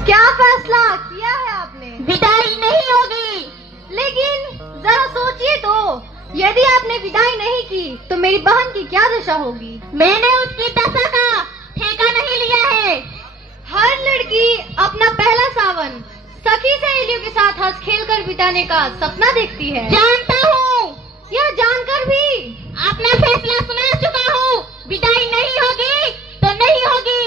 क्या फैसला किया है आपने? विदाई नहीं होगी। लेकिन जरा सोचिए तो, यदि आपने विदाई नहीं की तो मेरी बहन की क्या दशा होगी? मैंने उसकी दशा का ठेका नहीं लिया है। हर लड़की अपना पहला सावन सखी सहेलियों के साथ हंस खेल कर बिताने का सपना देखती है। जानता हूँ। यह जानकर भी अपना फैसला सुना चुका हूँ। विदाई नहीं होगी तो नहीं होगी।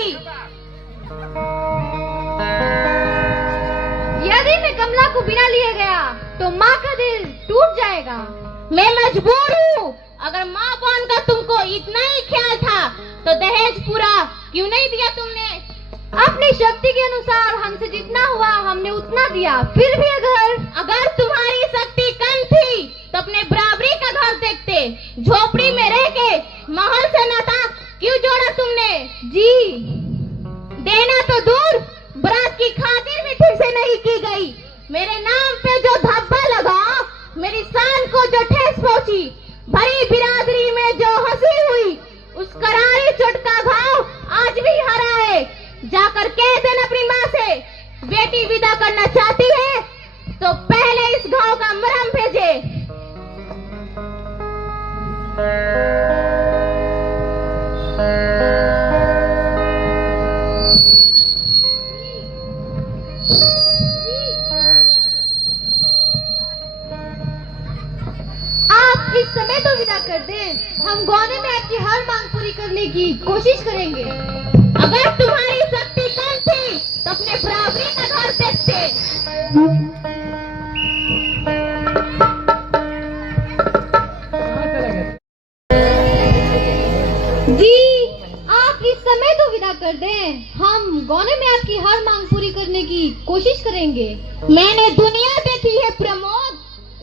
यदि मैं कमला को बिना लिए गया तो माँ का दिल टूट जाएगा। मैं मजबूर हूँ। अगर माँ बहन का तुमको इतना ही ख्याल था तो दहेज पूरा क्यों नहीं दिया तुमने? अपनी शक्ति के अनुसार हमसे जितना हुआ हमने उतना दिया। फिर भी अगर तुम्हारी शक्ति कम थी तो अपने बराबरी का घर देखते। झोपड़ी में रह के महल से नाता क्यों जोड़ा तुमने? जी, देना तो दूर, बरात की खातिर भी ठीक से नहीं की गई। मेरे नाम पे जो धब्बा लगा, मेरी शान को जो ठेस पहुंची, भरी बिरादरी में जो हंसी हुई, उस करारी चोट का घाव आज भी हरा है। जाकर कह देना अपनी माँ से, बेटी विदा करना चाहती है तो पहले इस घाव का मरहम भेजे। आप इस समय तो विदा कर दें। हम गौने में आपकी हर मांग पूरी करने की कोशिश करेंगे। अगर तुम्हारी शक्ति कम थी तो अपने बराबरी का घर देखते। जी, आप इस समय तो विदा कर दें। हम गौने में आपकी हर मांग पूरी करने की कोशिश करेंगे। मैंने दुनिया देखी है प्रमोद,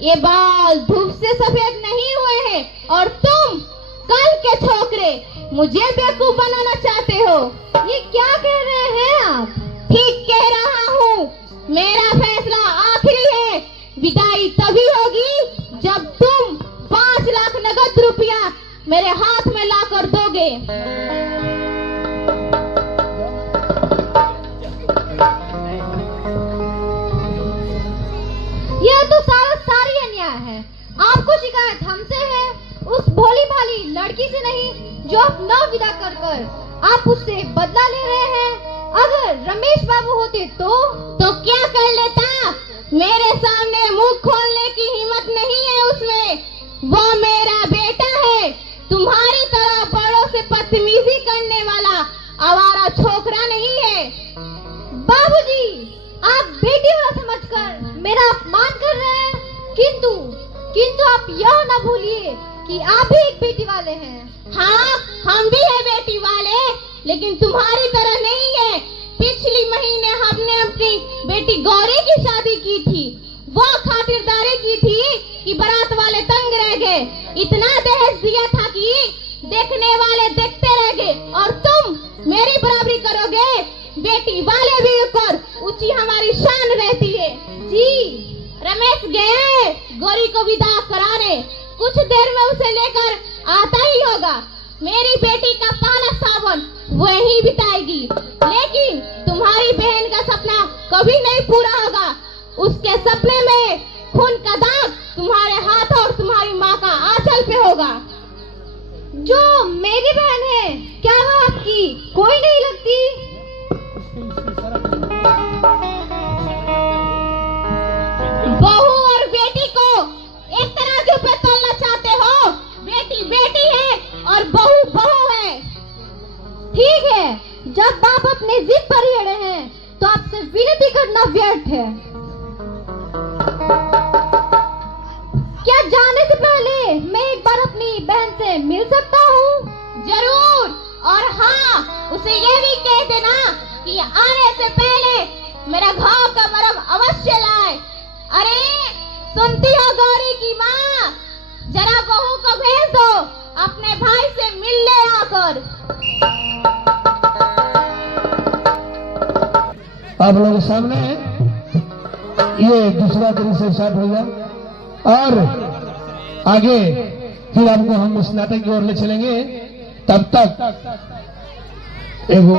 ये बाल धूप से सफेद नहीं हुए हैं और तुम कल के छोकरे मुझे बेवकूफ बनाना चाहते हो। ये क्या कह रहे हैं आप? ठीक कह रहा हूँ। मेरा फैसला आखिरी है। विदाई तभी होगी जब तुम 5 लाख नगद रुपया मेरे हाथ में ला कर दोगे। यह तो सारी अन्याय है। आपको शिकायत हमसे है, उस भोली भाली लड़की से नहीं जो आप न विदा कर आप उससे बदला ले रहे हैं। अगर रमेश बाबू होते तो क्या कर लेता? मेरे सामने मुंह खोलने की हिम्मत नहीं है उसमें। वो मेरा बेटा है, तुम्हारी तरह बड़ों से बदतमीजी करने वाला आवारा छोकरा नहीं है। बाबूजी, आप बेटी वाला समझकर मेरा अपमान कर रहे हैं, किंतु आप यह न भूलिए कि आप भी एक बेटी वाले हैं। हाँ, हम भी है बेटी वाले, लेकिन तुम्हारी तरह नहीं है। पिछली महीने हमने अपनी बेटी गौरी की शादी की थी। वो खातिरदारी की थी कि बारात वाले तंग रह गए। इतना दहेज दिया था कि देखने वाले देखते रह गए। और तुम मेरी बराबरी करोगे? बेटी वाले भी ऊपर ऊंची हमारी शान रहती है। जी, रमेश गए गौरी को विदा कराने, कुछ देर में उसे लेकर आता ही होगा। मेरी बेटी का पहला सावन वही बिताएगी, लेकिन तुम्हारी बहन का सपना कभी नहीं पूरा होगा। उसके सपने में खून का दाग तुम्हारे हाथ और तुम्हारी माँ का आंचल पे होगा। जो मेरी बहन है, क्या वो आपकी कोई नहीं लगती? बहू और बेटी को एक तराजू पे तोलना चाहते हो? बेटी बेटी है और बहू बहू है। ठीक है, जब बाप अपने जिद पर ही अड़े हैं तो आपसे विनती करना व्यर्थ है। क्या जाने से पहले मैं एक बार अपनी बहन से मिल सकता हूँ? जरूर। और हाँ, उसे ये भी कह देना कि आने से पहले मेरा घाव का मरहम अवश्य लाए। अरे सुनती हो गौरी की माँ, जरा बहू को भेज दो अपने भाई से मिलने आकर। आप लोगों के सामने ये दूसरा दिन से स्टार्ट हो गया और आगे फिर आपको हम उस नाटक की ओर ले चलेंगे। तब तक एगो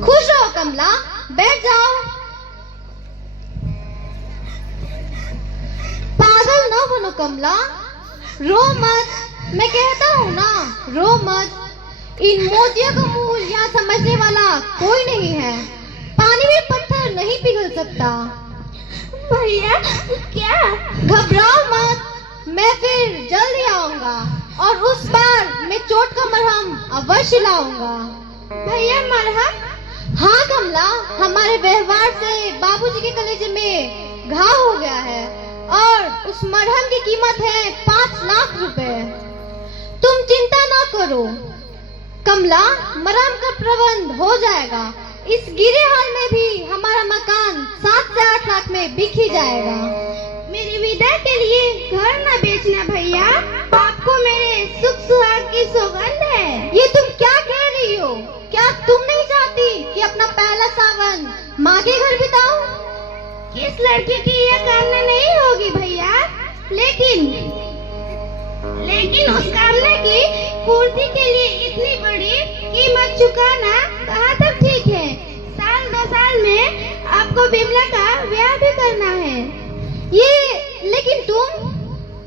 खुश रहो कमला, बैठ जाओ। पागल न बनो कमला, रो मत। मैं कहता हूँ ना, रो मत। इन मोतियों का मूल यहाँ समझने वाला कोई नहीं है। पानी में पत्थर नहीं पिघल सकता। भैया क्या? घबराओ मत, मैं फिर जल्दी आऊंगा और उस बार मैं चोट का मरहम अवश्य लाऊंगा। भैया मरहम? हाँ कमला, हमारे व्यवहार से बाबूजी के कलेजे में घाव हो गया है और उस मरहम की कीमत है 5 लाख रुपए। तुम चिंता ना करो कमला, मरहम का प्रबंध हो जाएगा। इस गिरे हाल में भी हमारा मकान 7 से 8 लाख में बिक ही जाएगा। मेरी विदा के लिए घर न बेचना भैया, आपको मेरे सुख सुहाग की सौगंध है। ये तुम क्या कह रही हो? क्या तुम नहीं चाहती कि अपना पहला सावन माँ के घर बिताओ? किस लड़की की यह कामना नहीं होगी भैया, लेकिन उस कामना की पूर्ति के लिए इतनी बड़ी कीमत चुकाना कहाँ तक ठीक है। 1-2 साल में आपको बिमला का ब्याह भी करना है। ये लेकिन तुम?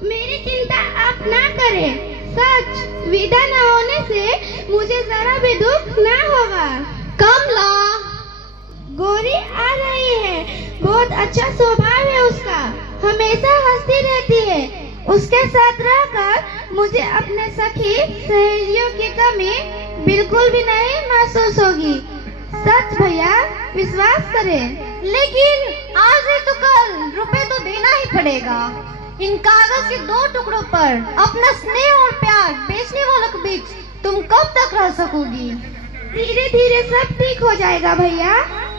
मेरी चिंता आप ना करें, सच विदा न होने से मुझे जरा भी दुख ना होगा। कमला, गौरी आ रही है, बहुत अच्छा स्वभाव है उसका, हमेशा हंसती रहती है। उसके साथ रहकर मुझे अपने सखी सहेलियों की कमी बिल्कुल भी नहीं महसूस होगी। सच भैया, विश्वास करें। लेकिन आज ही तो कल रुपए तो देना ही पड़ेगा। इन कागज के 2 टुकड़ों पर अपना स्नेह और प्यार बेचने वालों के बीच तुम कब तक रह सकोगी? धीरे धीरे सब ठीक हो जाएगा भैया।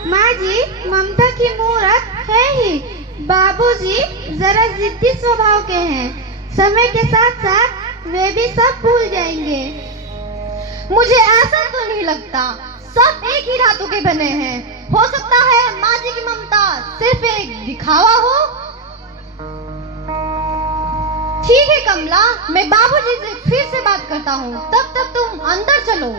माँ जी ममता की मूरत है ही, बाबूजी जरा जिद्दी स्वभाव के हैं। समय के साथ साथ वे भी सब भूल जाएंगे। मुझे ऐसा तो नहीं लगता, सब एक ही धातु के बने हैं। हो सकता है माँ जी की ममता सिर्फ एक दिखावा हो। ठीक है कमला, मैं बाबूजी से फिर से बात करता हूँ, तब तक तुम अंदर चलो।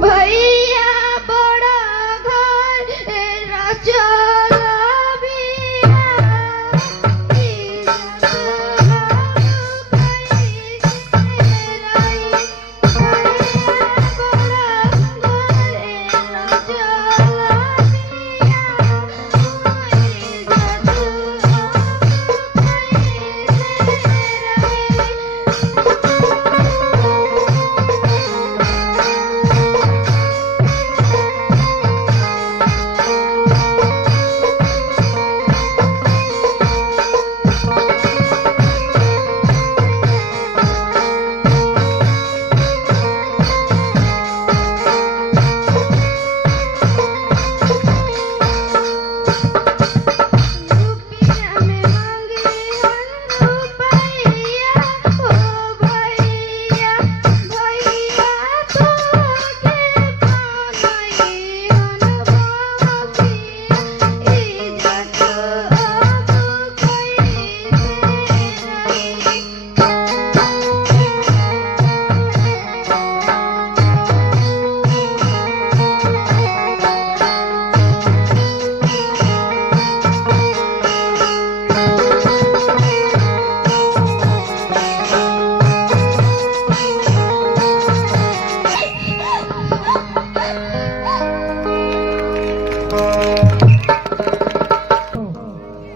भैया बड़ा घर चला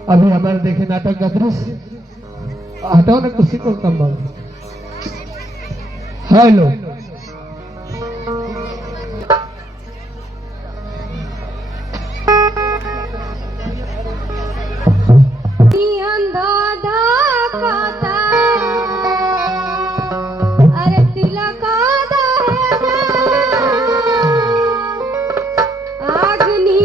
अभी हमारे देखे नाटक का दृश्य। हटाओ ना कुर्सी को कम। हेलो, अग्नि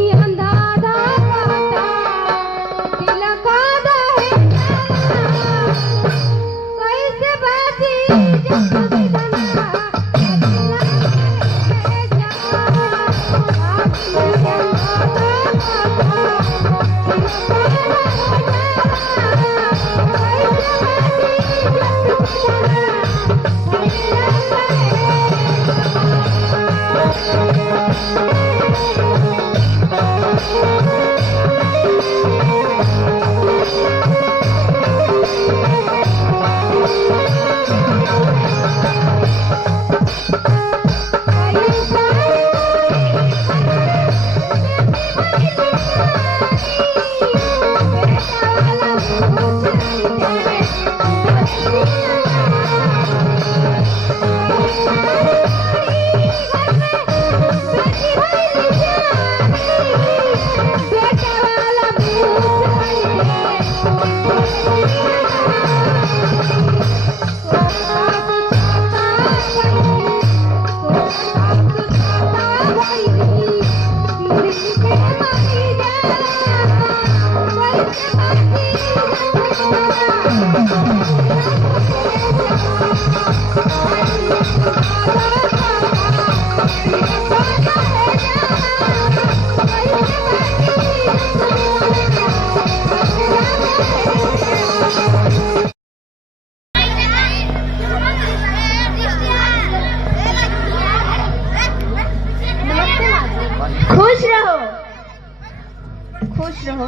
खुश रहो।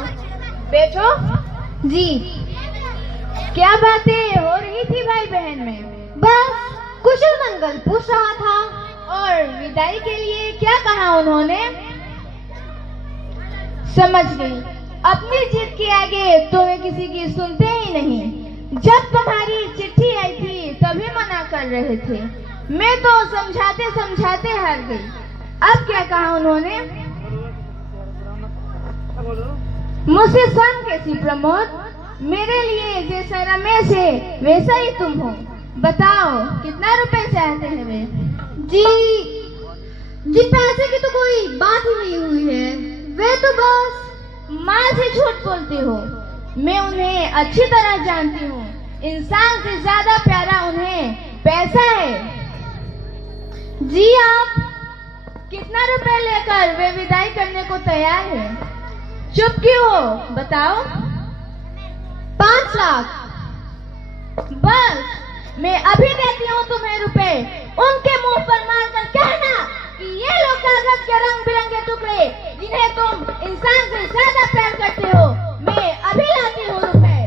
बैठो। जी। क्या बातें हो रही थी भाई बहन में? बस कुशल मंगल पूछ रहा था। और विदाई के लिए क्या कहा उन्होंने? समझ गई, अपनी जिद के आगे तुम्हें किसी की सुनते ही नहीं। जब तुम्हारी चिट्ठी आई थी तभी मना कर रहे थे, मैं तो समझाते समझाते हार गई। अब क्या कहा उन्होंने? मुझसे सन कैसी प्रमोद, मेरे लिए जैसा रमेश है वैसा ही तुम हो। बताओ कितना रुपए चाहते हैं वे? जी पैसे की तो कोई बात ही नहीं हुई है, वे तो बस। माँ से झूठ बोलती हो, मैं उन्हें अच्छी तरह जानती हूँ। इंसान से ज्यादा प्यारा उन्हें पैसा है। जी आप कितना रुपए लेकर वे विदाई करने को तैयार है? चुप क्यों हो, बताओ। 5 लाख। बस मैं अभी देती हूँ तुम्हें रुपए। उनके मुंह पर मारकर कहना कि ये लो कागज के रंग बिरंगे टुकड़े जिन्हें तुम इंसान से ज्यादा प्यार करते हो। मैं अभी लाती हूँ रुपए।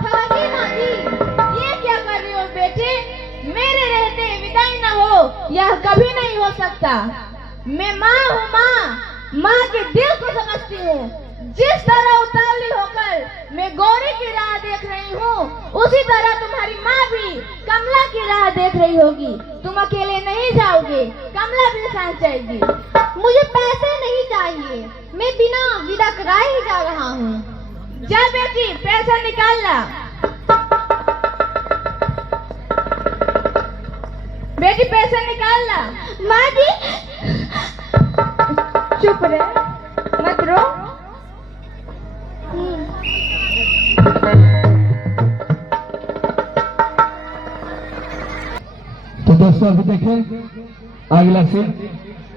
ठहरिए माँ जी। ये क्या कर रही हो बेटे? मेरे रहते विदाई न हो यह कभी नहीं हो सकता। मैं माँ हूँ, माँ के दिल को समझती हूँ। जिस तरह उतावली होकर मैं गौरी की राह देख रही हूँ, उसी तरह तुम्हारी माँ भी कमला की राह देख रही होगी। तुम अकेले नहीं जाओगे, कमला भी साथ जाएगी। मुझे पैसे नहीं चाहिए, मैं बिना विदा कराए ही जा रहा हूँ। जा बेटी, पैसा निकाल ला। बेटी पैसा निकाल ला। माँ जी चुप रहे, मत रो। तो दोस्तों अभी देखें अगला सीन,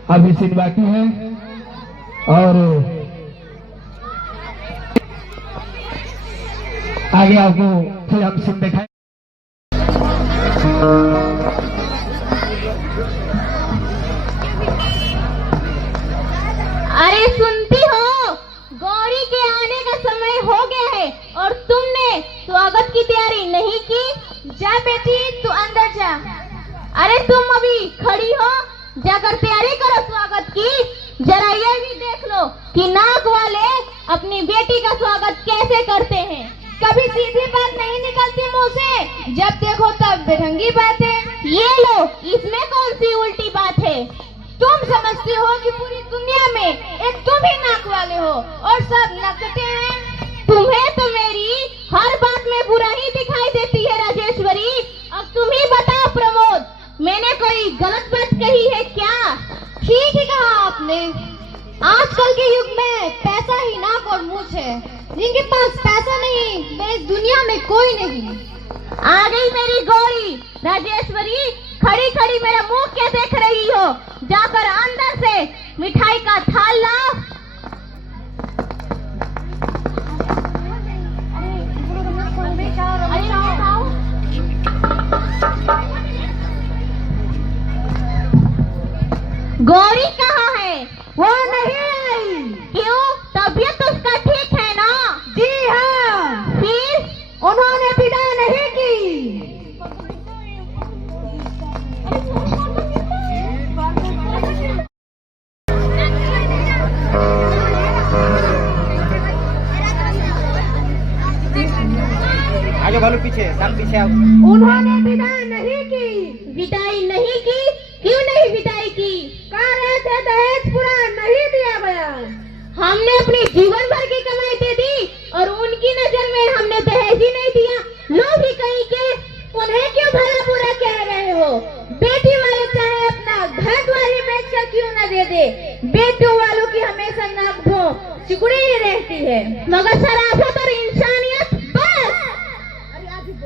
अभी सीन बाकी है और आगे आपको फिर हम सीन दिखाएं। अरे सुनती हो, गौरी के आने का समय हो गया है और तुमने स्वागत की तैयारी नहीं की। जा बेटी तू अंदर जा। अरे तुम अभी खड़ी हो, जाकर तैयारी करो स्वागत की। जरा ये भी देख लो कि नाक वाले अपनी बेटी का स्वागत कैसे करते हैं। कभी सीधी बात नहीं निकलती मुंह से, जब देखो तब बेढंगी बातें। ये लो, इसमें कौन सी उल्टी बात है? तुम समझती हो कि पूरी दुनिया में एक तुम ही नाक वाले हो और सब नकटे हैं। तुम्हें तो मेरी हर बात में बुरा ही दिखाई देती है राजेश्वरी। अब तुम ही बताओ प्रमोद, मैंने कोई गलत बात कही है क्या? ठीक ही कहा आपने। आजकल के युग में पैसा ही नाक और मुंह है। जिनके पास पैसा नहीं वे इस दुनिया में कोई नहीं। आ गई मेरी गौरी। राजेश्वरी, खड़ी खड़ी मेरा मुंह क्या देख रही हो? जाकर अंदर से मिठाई का थाल लाओ। गौरी कहाँ है? वो नहीं आई। क्यों? तबीयत उसका ठीक है ना? जी हाँ। फिर उन्होंने विदा नहीं की। आगे भालू पीछे, सब पीछे आओ। उन्होंने विदा नहीं की। विदाई नहीं की? क्यों नहीं विदाई की? कह रहे थे दहेज पूरा नहीं दिया गया। हमने अपनी जीवन भर की कमाई दे दी और उनकी नजर में हमने दहेज ही नहीं दिया। लोग ही कहीं के, उन्हें क्यों भला बुरा कह रहे हो? बेटी वाले चाहे अपना घर द्वार ही बेच कर क्यों न दे दे, बेटियों वालों की हमेशा नाक भों सिकुड़ी ही रहती है। मगर शराफत और इंसानियत, बस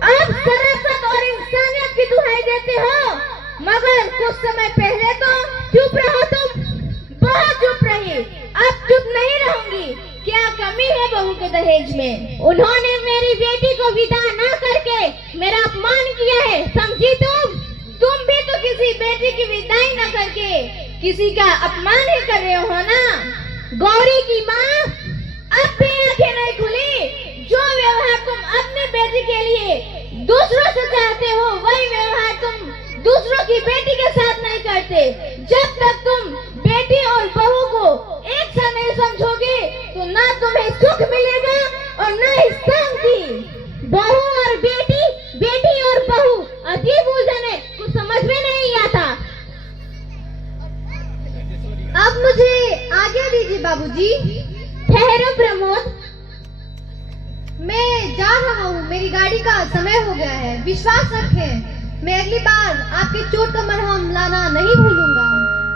अब शराफत और इंसानियत की दुहाई देते हो। मगर कुछ समय पहले तो चुप रहो तुम, बहुत चुप रही। अब चुप नहीं रहूंगी। क्या कमी है बहू के दहेज में? उन्होंने मेरी बेटी को विदा न करके मेरा अपमान किया है, समझी तुम भी तो किसी बेटी की विदाई न करके किसी का अपमान ही कर रहे हो ना? गौरी की माँ दूसरों से चाहते हो वही व्यवहार तुम दूसरों की बेटी के साथ नहीं करते। जब तक तुम बेटी और बहू को एक सा नहीं समझोगे तो ना तुम्हें सुख मिलेगा और ना ही शांति। बहू और बेटी, बेटी और बहू अजीब उलझन है, कुछ समझ में नहीं आता। अब मुझे आज्ञा दीजिए बाबूजी। ठहरो प्रमोद, मैं जा रहा हूँ, मेरी गाड़ी का समय हो गया है। विश्वास रखें, मैं अगली बार आपके चोट का मरहम लाना नहीं भूलूंगा।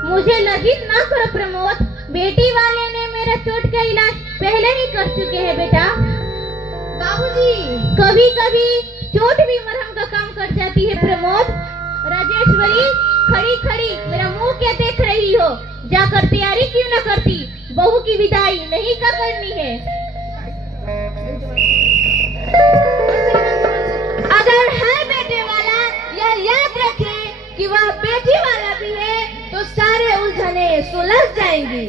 मुझे लज्जित ना करो प्रमोद, बेटी वाले ने मेरा चोट का इलाज पहले ही कर चुके हैं बेटा। बाबूजी, कभी कभी चोट भी मरहम का काम कर जाती है प्रमोद। राजेश्वरी, खड़ी खड़ी मेरा मुंह क्या देख रही हो? जाकर तैयारी क्यों न करती? बहू की विदाई नहीं का करनी है। अगर है बेटे वाला, यह याद रखे कि वह बेटी वाला भी है, तो सारे उलझने सुलझ जाएंगी।